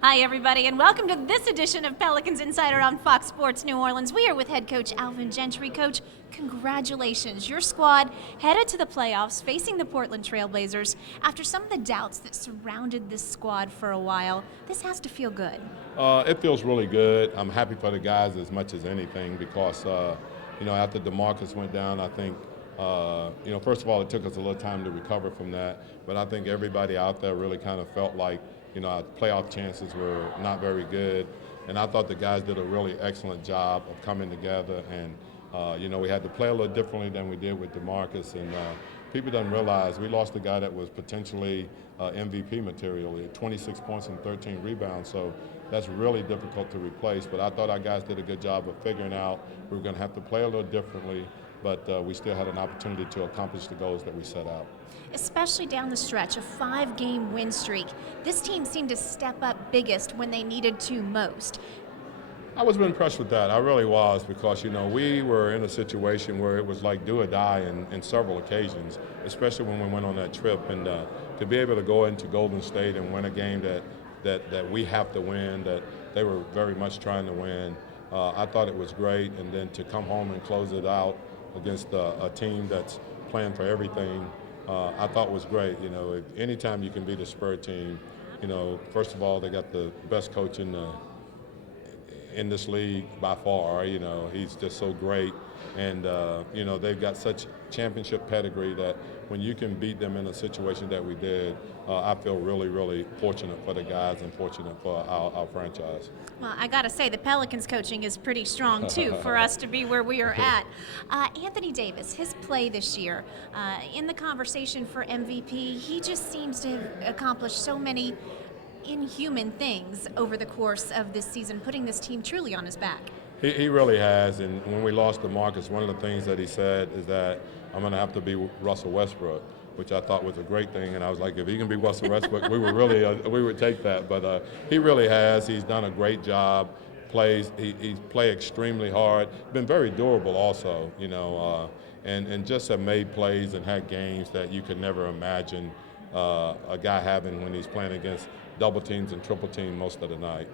Hi, everybody, and welcome to this edition of Pelicans Insider on Fox Sports New Orleans. We are with head coach Alvin Gentry. Coach, congratulations. Your squad headed to the playoffs facing the Portland Trail Blazers. After some of the doubts that surrounded this squad for a while, this has to feel good. It feels really good. I'm happy for the guys as much as anything because, after DeMarcus went down, I think, first of all, it took us a little time to recover from that. But I think everybody out there really kind of felt like, our playoff chances were not very good. And I thought the guys did a really excellent job of coming together. And, we had to play a little differently than we did with DeMarcus. And people don't realize we lost a guy that was potentially MVP material. He had 26 points and 13 rebounds. So that's really difficult to replace. But I thought our guys did a good job of figuring out we were going to have to play a little differently. But we still had an opportunity to accomplish the goals that we set out. Especially down the stretch, a 5-game win streak. This team seemed to step up biggest when they needed to most. I was impressed with that. I really was because, we were in a situation where it was like do or die in several occasions, especially when we went on that trip. And to be able to go into Golden State and win a game that we have to win, that they were very much trying to win, I thought it was great. And then to come home and close it out against a team that's playing for everything, I thought was great. Anytime you can beat a Spur team, first of all, they got the best coach in this league by far. He's just so great. And, they've got such championship pedigree that when you can beat them in a situation that we did, I feel really, really fortunate for the guys and fortunate for our franchise. Well, I got to say, the Pelicans coaching is pretty strong, too, for us to be where we are at. Anthony Davis, his play this year, in the conversation for MVP, he just seems to have accomplished so many inhuman things over the course of this season, putting this team truly on his back. He really has, and when we lost DeMarcus, one of the things that he said is that I'm going to have to be Russell Westbrook, which I thought was a great thing. And I was like, if he can be Russell Westbrook, we would take that. But he really has. He's done a great job. He's played extremely hard. Been very durable also, and just have made plays and had games that you could never imagine a guy having when he's playing against double teams and triple team most of the night.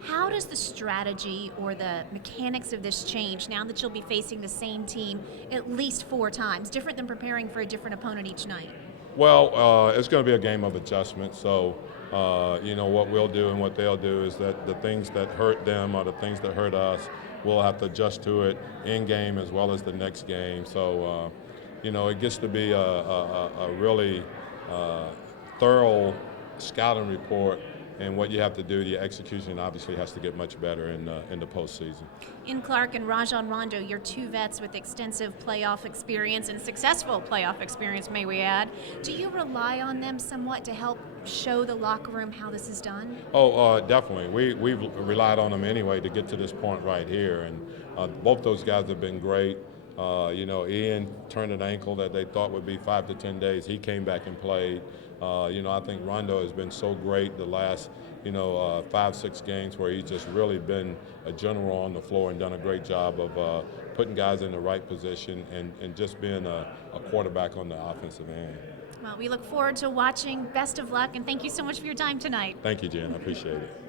How does the strategy or the mechanics of this change now that you'll be facing the same team at least 4 times, different than preparing for a different opponent each night? Well, it's going to be a game of adjustment. So, what we'll do and what they'll do is that the things that hurt them are the things that hurt us. We'll have to adjust to it in game as well as the next game. So, it gets to be a really thorough scouting report. And what you have to do, the execution obviously has to get much better in the postseason. In Clark and Rondo, you're 2 vets with extensive playoff experience and successful playoff experience, may we add. Do you rely on them somewhat to help show the locker room how this is done? Oh, definitely. We've relied on them anyway to get to this point right here. And both those guys have been great. Ian turned an ankle that they thought would be 5 to 10 days. He came back and played. I think Rondo has been so great the last, 5-6 games where he's just really been a general on the floor and done a great job of putting guys in the right position and just being a quarterback on the offensive end. Well, we look forward to watching. Best of luck, and thank you so much for your time tonight. Thank you, Jen. I appreciate it.